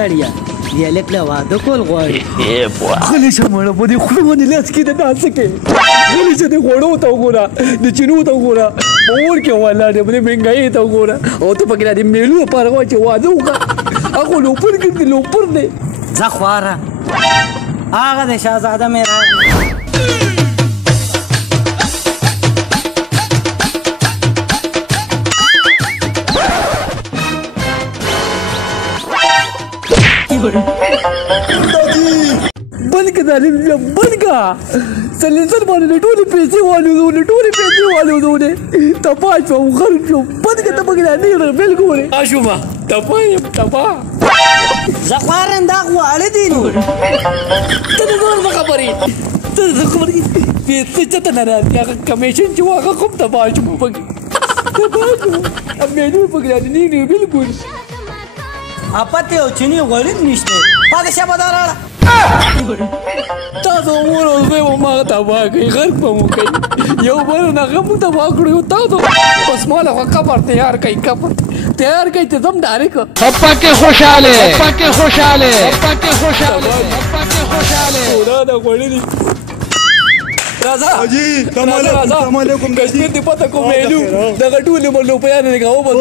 سړیه دې هلک له واده کول غواړي غلی شه مړه په دې خوله باندې لاس کېږده دا څه کوې غلی شه دې غوړو ته وګوره د چینو ته وګوره په اور کې ولاړ دی په دې مهنګایۍ ته وګوره او ته پکې د میلو لپاره وایې چې واده وکړه هغه لوپر ګرځي لوپر دی ځه خواره هغه د شهزاده مې راغی بند که ظالم بند که سلیسل باندې ټولې پیسې والوزولې ټولې پیسې والوزولې تپا شوم خرب شوم بند که ته پکې دا ډېر بیل ګورې شومه تپا یم تپا زه خوارم دا غواړه دي نو ته د نور مه خبرې ته د خبرې پیسې چاته نه راځي هغه کمیشن چې و هغه خوب تپا شوم پکې تپا شوم مینو پکې دا نه بلکل اپته او چینی غوړي نشته پاتې شه بدل راړه تاسو مور او زوی مو ما تباه کوي غرق به مو کوي یو بل نه غم تباه کړو تاسو پس ماله خبر تیار کوي خبر تیار کوي ته زم ډایرک پپا کې خوشاله پپا کې خوشاله پپا کې خوشاله پپا کې خوشاله خدا دا غوړي راځه حاجی السلام علیکم کشمیر دی پته کوم ویلو دا ټول مړو په یاد نه غو بس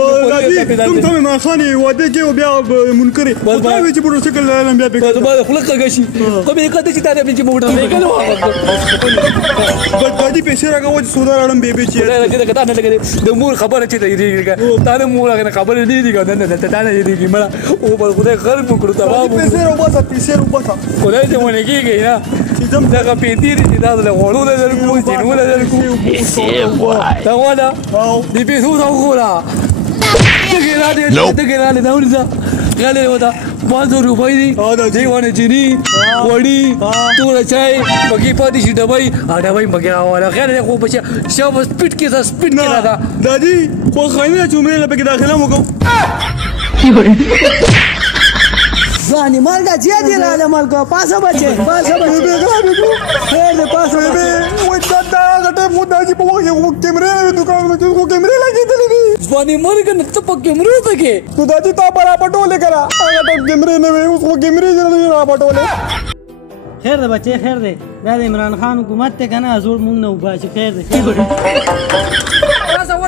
تم ته ما خاني واده کې او بیا منکرې بس ما چې موټر سایکل لم بیا بس ما خلق غشي کوم یې کته چې تاره چې موټر سایکل واه غادي پیسې راغو چې سودا راړم به چې راځي دا کته نه لګي د مور خبره چې دی تا نه مور هغه خبره نه دی ګنده ته تا نه دی مړه او بل خدای خیر وکړو تا پیسې وباسه پیسې وباسه خدای دې ونه کیږي نه چې زم دا پیټی دې دا له غوړو له درکو چې نو له درکو تا ولا دې پیسو دا وګورا دغه را دي دا ورځه غالي ودا 500 روپۍ دي دیوانه چینی وړي تور چای بګي پاتې شي دبي دبي مګر اوله خیر خو بچا شاو سپیډ کې دا سپیډ کې دا دادی خو خاینه چومره لپاره داخله وکم ځاني مالګه زیاتې لاله مالګه پاسه بچې پاسه بچې خیر دې پاسه بچې وای دا غټه مو داجی په وګه کیمرې دکان مې کو کیمرې لګېدلې دي ځواني مرګ نه ته په کیمرې ته کې تو داجی تا برابر ټوله کرا هغه ټپ کیمرې نه وي اوس کو کیمرې نه برابر ټوله خیر دې بچې خیر دې دا د عمران خان حکومت ته کنه زور مونږ نه وباسي خیر دې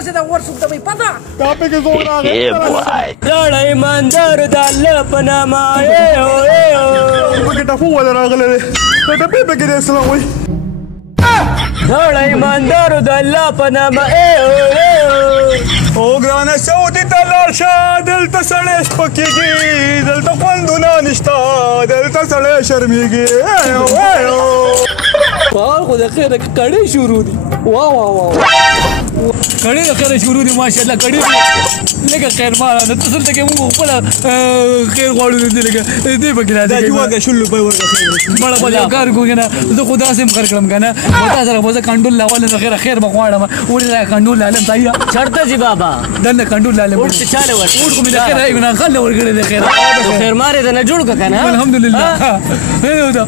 ورشه دا ورسوک ته پتا تا په کې زور راغی لړای ماندار د الله په نامه پکې ټفو ولا راغله ته په کې دې سلام وای لړای ماندار د الله په نامه او ګرانه سعودي ته لاړ شه دلته سړی سپکېږي دلته خوندونه نشته دلته سړی شرمېږي پال خو د خیره کړې شروع دي واه واه واه کړي د خیره شروع دي ماشاءالله کړي لکه خیر مال نه تاسو ته کې موږ خپل خیر غواړو دې لکه دې پکې راځي دا جوګه شلو په ورګه مړه په کار کوګ نه زه خدا سم کار کړم کنه وتا سره مزه کندول لاول نه خیر بغواړم وړي کندول لالم تایا چرته جی بابا دنه کندول لالم ورته چاله ور وړ کوم دې خیر ایونه خل ورګړي دې خیر خیر ماره دې نه جوړ کنه الحمدلله هيو دا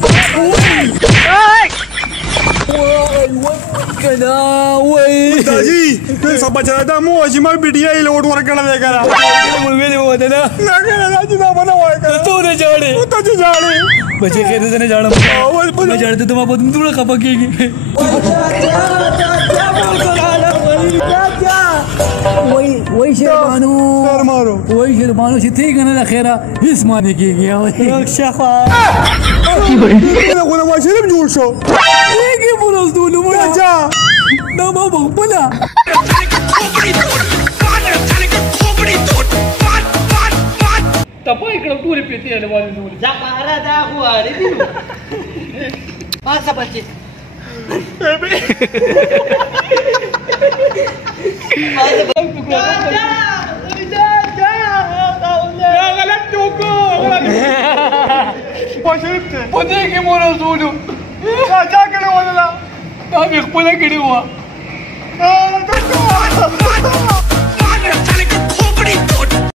کدا وای داجی ته سبا چا دا مو چې ما بیډیا یې لوټ ورکړل دی کرا مونږ ویلې وو ده نه راځي دا باندې وای کرا ته نه جوړې ته چې جاړې بچې خیر دې نه جوړم نه جوړې ته ما په دې خپه کېږي وای شرمانو مارو وای شرمانو چې ته کنه خیره هیڅ معنی کېږي او شخوا غوړه ماشین جوړ شو کېږي مونږ دولو مړه چا دا ما بخپله تپای کړم ټولې پیسې له والي زولې زخاره دا غواړي دي پاسه بچې غلط وکړو پښېته پدې کې مونږ زولو چا کړه ولا دا خپل کړي و